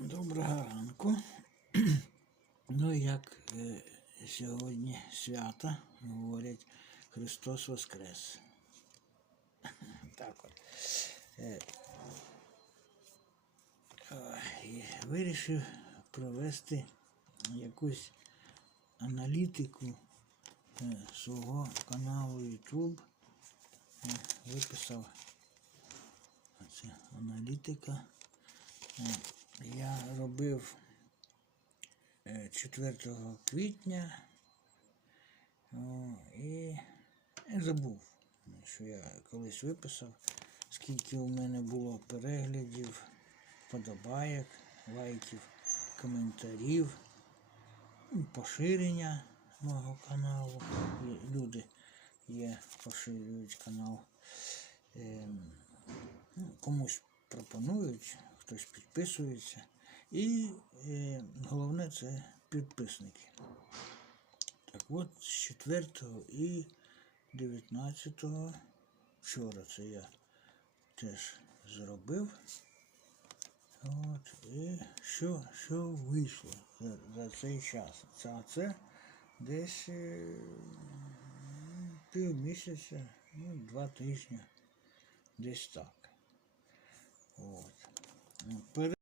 Доброго ранку. Ну, як е, сьогодні свято говорять Христос Воскрес. Так от. Е, вирішив провести якусь аналітику е, свого каналу YouTube. Виписав це аналітика. Я робив е, 4 квітня і забув, що я колись виписав, скільки у мене було переглядів, подобайок, лайків, коментарів, поширення мого каналу. Люди є, поширюють канал. Ем, ну, комусь пропонують, хтось підписується. І е, головне це підписники. Так от, з 4 і 19 вчора це я теж зробив. От, і що, що вийшло за, за цей час? Це, це десь е, півмісяця, ну, два тижні, десь так. От. Ну, пере-